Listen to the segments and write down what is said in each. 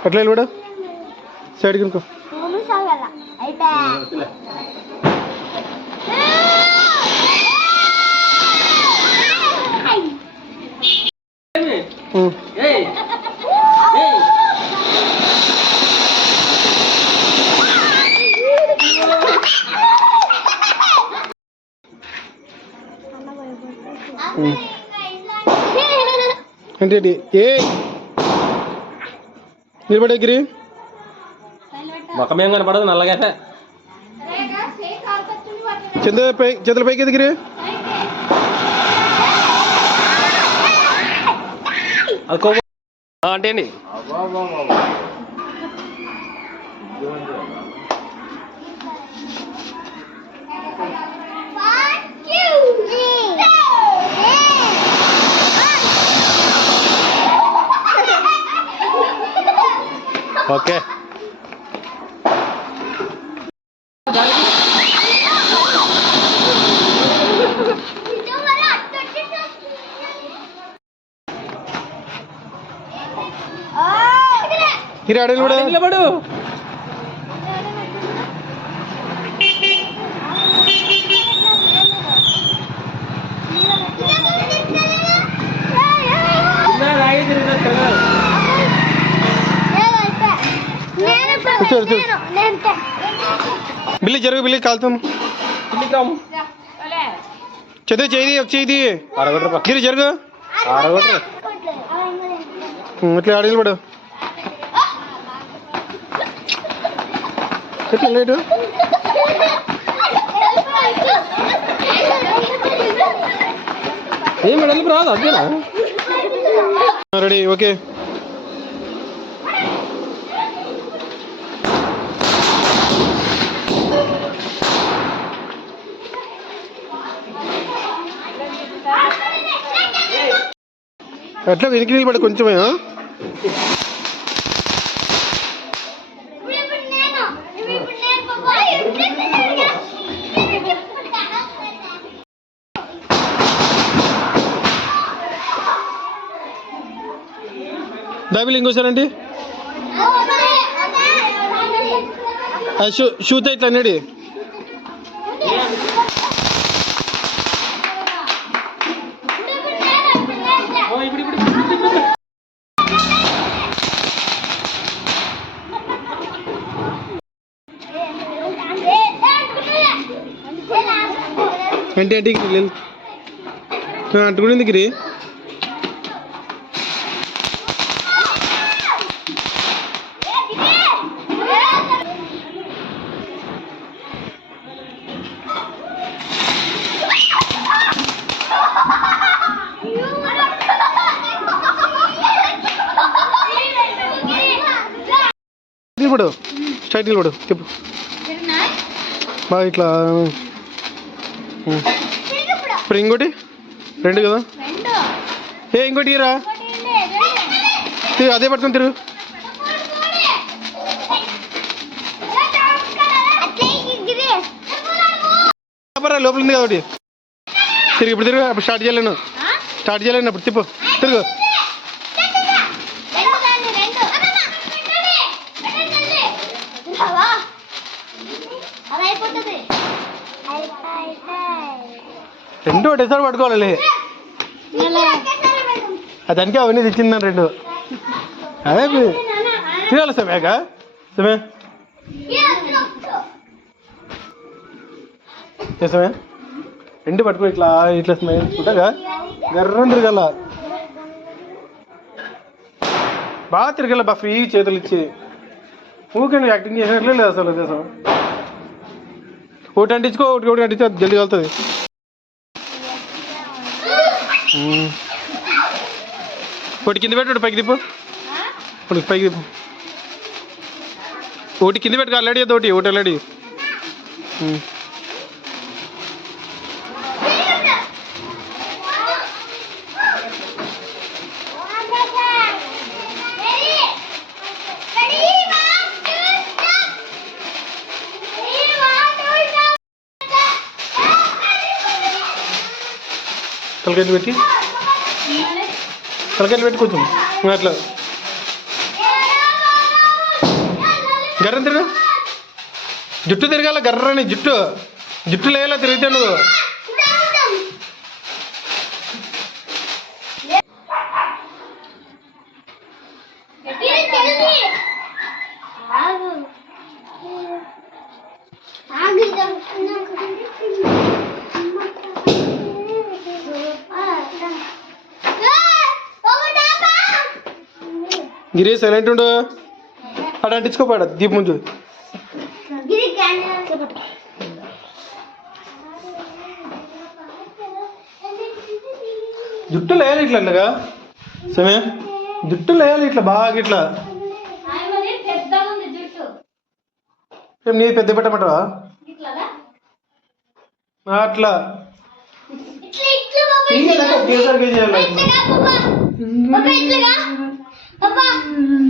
అట్లా వెళ్ళిపోడు సైడ్కి ఇంకో ఏంటి ఏ నిలబడే గిరి మొక్కమేం కనపడదు నల్లగా చేతుల పైకి ఎదిగిరి అంటే అండి ఓకే నిలబడు బిల్లి జరుగు బిల్లి కాలుతాం చదువు చేయి ఒక చేయి గిరి జరుగు ఇట్లా ఆడ నిలబడు ఎట్లా లేటు ఏం వెళ్ళి రాదు అదేనా రెడీ ఓకే అట్లా వెనక్కి నిలబడి కొంచెమే దాబిల్ ఇంకోసారండి షూతో ఇట్లా అన్నాడు ఏంటి ఏంటి అంటుకునేంది గిరి నిలబడు స్ట్రైట్ నిలబడు చెప్పు బాగా ఇట్లా ఇప్పుడు ఇంకోటి రెండు కదా ఇంకోటి రా అదే పడుతుంది తిరుగు లోపల ఉంది కాబట్టి తిరిగి ఇప్పుడు తిరుగు అప్పుడు స్టార్ట్ చేయలేను అప్పుడు తిప్పు తిరుగు రెండు ఒకటేసారి పట్టుకోవాలి దానికి అవన్నీ తెచ్చిందని రెండు అదే తినాలి సమేక సమయ సమయ రెండు పట్టుకో ఇట్లా ఇట్లా స్మైల్గా గర్రం తిరగల బాగా తిరగల బా ఫ్రీ చేతులు ఇచ్చి ఊకే యాక్టింగ్ చేసినట్లే లేదు అసలు దేశం ఒకటి అంటించుకో ఒకటి అంటించు జల్దీ కలుతుంది ఒకటి కింద పెట్టు ఒకటి పైకి తిప్పు ఒకటి పైకి తిప్పు ఒకటి కింద పెట్టుకో ఆల్రెడీ ఒకటి ఆల్రెడీ తలకాయలు పెట్టి కొంచెం అట్లా గర్రం తిరుగు, జుట్టు తిరగాల గర్రని, జుట్టు జుట్టు లేలా తిరిగితే నువ్వు. గిరి సైలెంట్ ఉండు, అటు అంటించుకోపాడు దీప్ ముందు. జుట్టు లేయాలి ఇట్లా ఇట్లాగా సమయ, జుట్టు లేయాలి ఇట్లా బాగా ఇట్లా. నీ పెద్ద పెట్టమంటావా అట్లా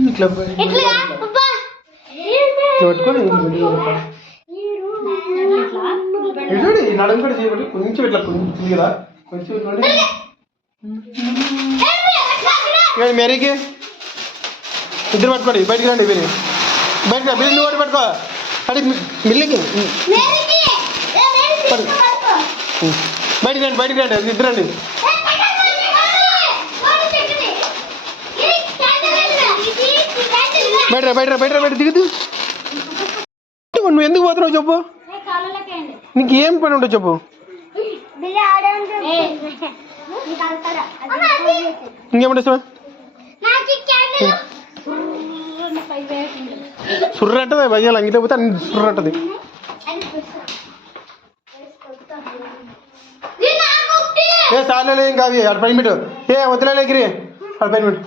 ఇట్లా పెట్టుకొని నడుము కూడా చేయబట్టి కొంచెం ఇట్లా కొంచెం కదా కొంచెం మెరీకి ఇద్దరు పట్టుకోండి, బయటికి రండి. మీరు బయటకు బిల్లు నువ్వు ఒకటి పట్టుకో, అది మిల్లికి బయటికి రండి, బయటికి రండి, ఇద్దరు రండి. బయట బయట బయట బయట దిగుదు. నువ్వు ఎందుకు పోతున్నావు చెప్పు, నీకు ఏం పని ఉండవు చెప్పు. ఇంకేమంటే సుర్ర అంటది భయ్యాలు అంగితే పోతే అన్ని సుర్ర అంటది. ఏ సార్లేదు ఇంకా అవి అక్కడ పైన పెట్టు, ఏ వదిలే గిరి అక్కడ పైన పెట్టు.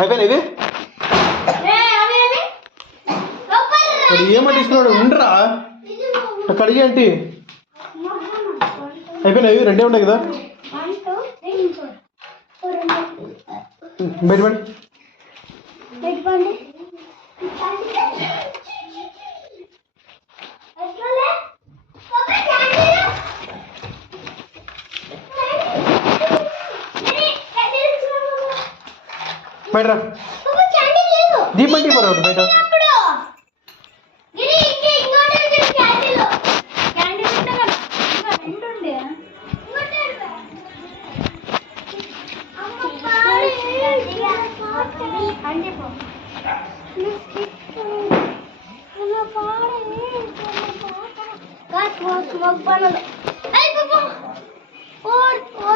అయిపోయినా ఇవి ఏమంటే ఇస్తున్నాడు ఉండరా కడిగి అంటే అయిపోయినా ఇవి రెండే ఉన్నాయి కదా. బయటపడి బయట దీపంటి పర్వాడు బయట.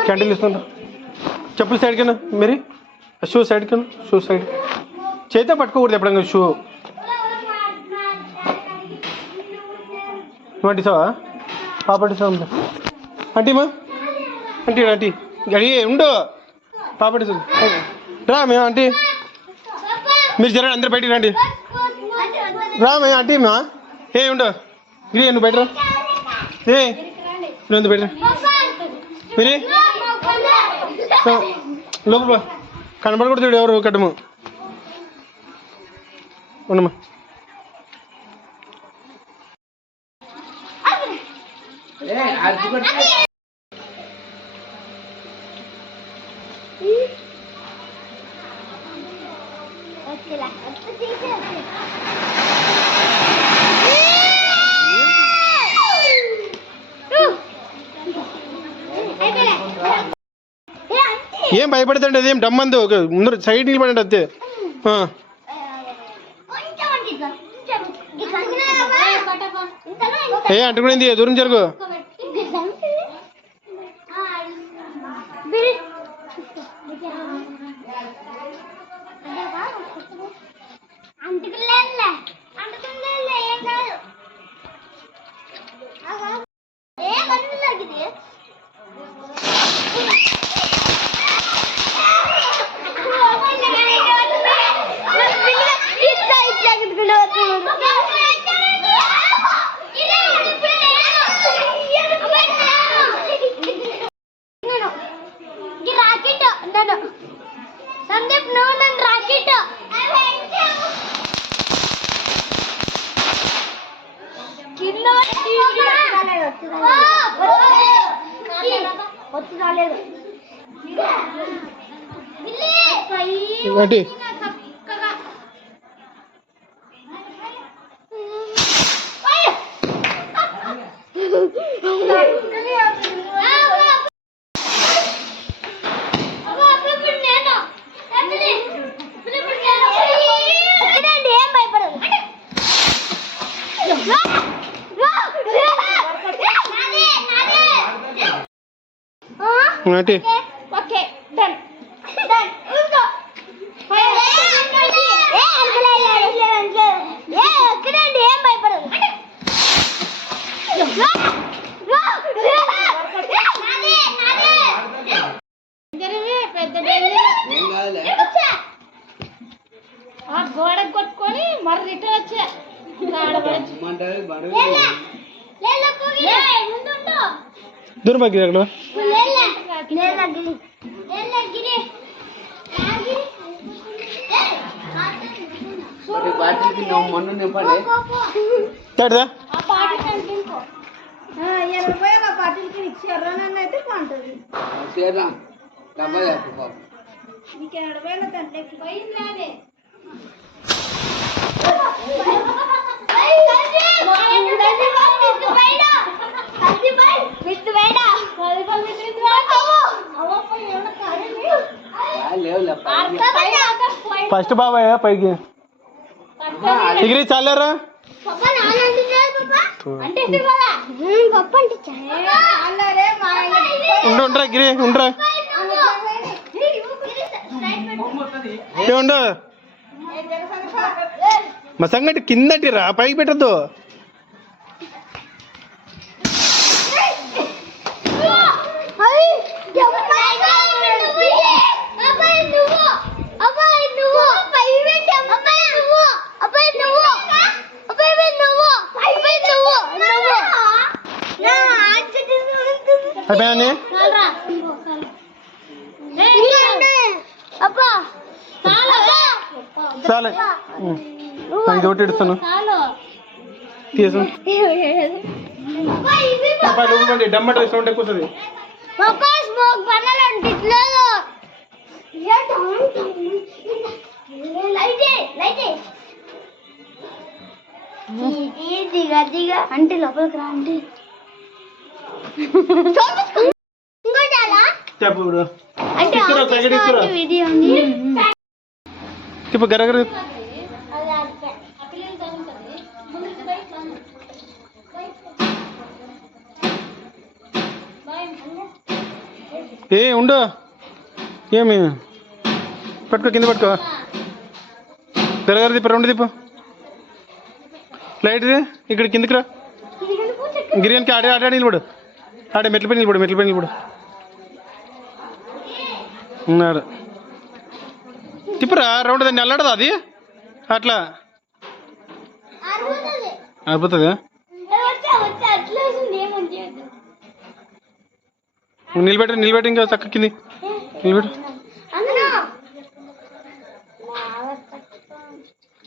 క్యాంటీన్ ఇస్తుందా చెప్పులు సైడ్ కన్నా మరి షూ సైడ్ కన్నా షూ సైడ్ చేతే పట్టుకోకూడదు ఎప్పుడైనా షూ. నువ్వు అంటిసావా పాప అంటిసావా అంటీమా అంటీ ఆంటీ గడి ఉండు పాప అంటిసా రా మేము ఆంటీ మీరు జరగండి అందరు బయటికి రండి రా మేము ఆంటీ మా ఏ ఉండు గిరి నువ్వు బయట ఏ నువ్వు బయట మీరే లోపల కనబడకూడదు ఎవరు కట్టము ఉండమ్మా. ఏం భయపడుతుంటే అదేం డమ్మందు ముందర సైడ్ నిలబడండి అంతే. ఏ అంటుకునేది దూరం జరుగు. సందీప్ నువ్వు నన్ను రాకెట్ కింద వచ్చి రాలేదు aunty aunty okay done done ఇంకో ఎక్కడండి ఏం భయపడదు పెద్ద గోడ కొట్టుకొని మరి రిటర్న్ వచ్చా దూరం బాగా అక్కడ తాడుదా ఫస్ట్ బాబాయ్ పైకి డిగ్రీ చాలేరా ఉండరా గిరి ఉండరా ఉండు మా సంగటి కిందటిరా పైకి పెట్టద్దు అయిపోయాని చాలే నాకు ఒకటి ఇస్తాను తీసు డమ్మట సౌండ్ ఎక్కువ వస్తుంది అంటే లోపలికి రా అంటే చెప్పు అంటే ఇప్పుడు గరగర ఏ ఉండు ఏమి పట్టుకో కింద పట్టుకో గరగర తిప్పు రెండు తిప్పు లైట్ ఇక్కడ కిందకి రా గిరియానికి ఆడే ఆడే నిలబడు ఆడే మెట్లపై నిలబడు ఉన్నాడు తిప్పురా రౌండ్ దాన్ని అల్లాడదా అది అట్లా అయిపోతుందా నిలబెట్టి ఇంకా చక్క కింది నిలబెట్టు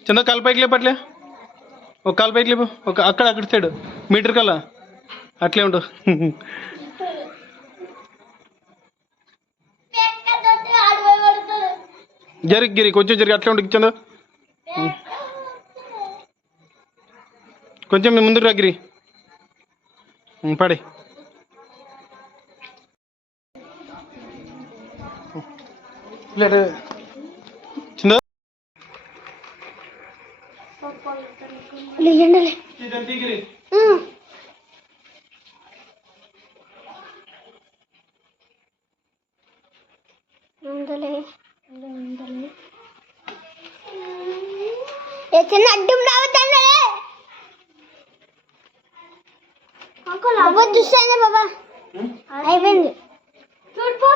చంద కాలు పైకి లేపట్లే ఒక కాలు పైకి లేపు ఒక అక్కడ సైడ్ మీటర్ కల్లా అట్లే ఉండు గిరి కొంచెం జరిగి అట్లే ఉండు చంద కొంచెం ముందుకు రా గిరి పడే చింద చిన్న అడ్డం రావద్దండి చూస్తాను బాబా అయిపోయింది చూడుకో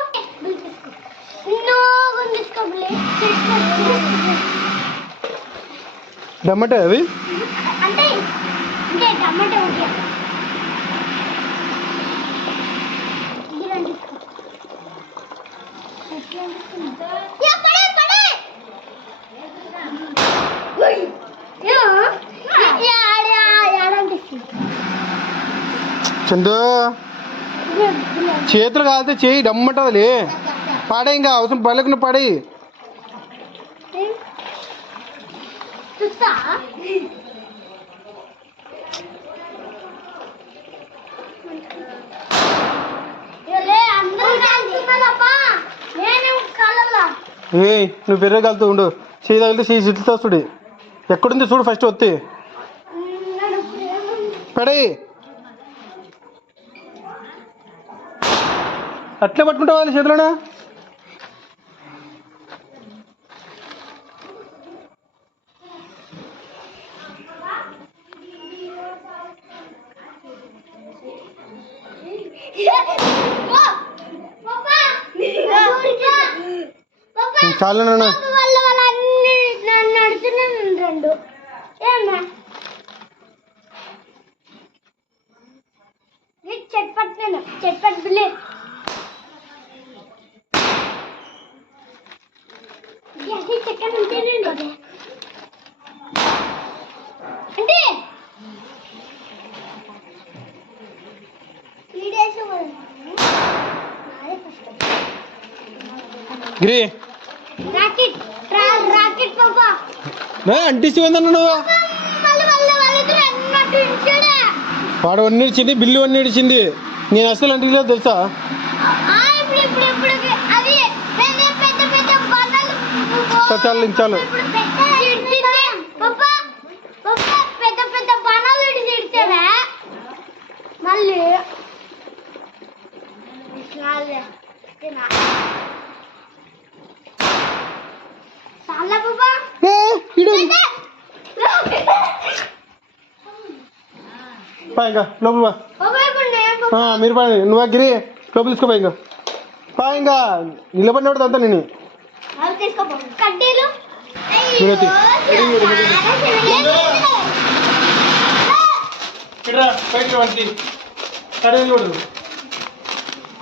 టమాటా అవి అంటే అంటే టమాటా చందు చేతులు కాలితే చేయి డమ్మటదిలే పాడే ఇంకా అవసరం పడలేకుండా పాడే. చూస్తా ఏ నువ్వు పెర్రే కలుతూ ఉండు. చేయి తగిలితే చేయి చిట్లుతో చూడు. ఎక్కడుంది చూడు ఫస్ట్ వత్తి పడే. అట్లే పట్టుకుంటావా వాళ్ళ చేతిలోనా? చాలు నాన్న. చట్పట్ బిల్లి చికెన్ ఉంటేనండి అంటే గిరి రాకెట్ రాకెట్ పాపా అంటిసి ఉందన్న నువ్వు. వాడు అన్ని ఇచ్చింది, బిల్లు అన్ని ఇచ్చింది. నేను అసలు అంటిలేదు తెలుసా. చాలు చాలు. పెద్ద పెద్ద బాణాలు ఇడిచాడా మళ్ళీ చాలా బాబా ఇంకా లోపల మీరు పని. నువ్వు గిరి లోపల తీసుకోపా. ఇంకా ఇంకా నిలబడినప్పుడు అంతా నేను తీసుకోపో కడ్డీలు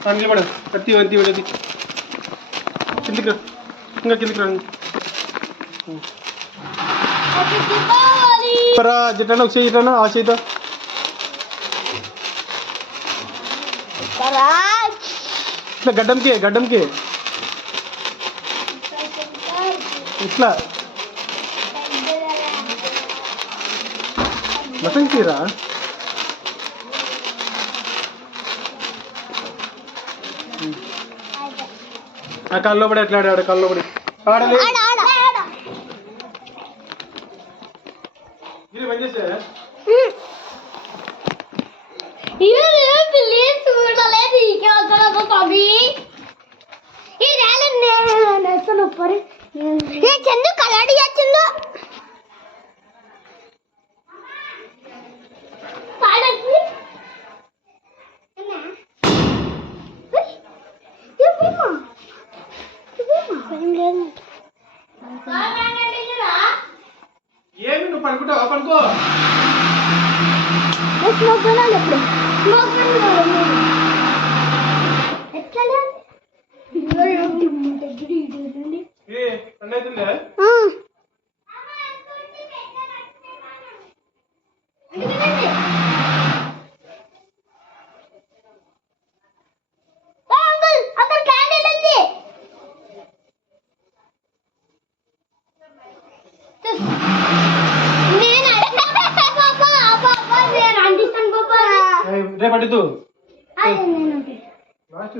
నిలబడు. కత్తి వంతి వంటి కిందికి రా. ఇంకా కిందికి రండి. జట్టాను ఒక చేయి ఆ చేయితో ఇట్లా గడ్డంకి ఇట్లా మటన్ తీరా. ఆ కాల్లో పడి ఎట్లా ఆడాడు. కాల్లో పడి ఆడలే పని చేసే చందు కలాడి చందు ఏమి నువ్వు పడుకుంటావా? పడుకో. స్మోక్ కొనాలి ఎప్పుడు స్మోక్ ఎట్లా అన్నైతుందే అక్కడ క్యాండిల్ ఉంది. రేపు అడుగుతూ నేను లాస్ట్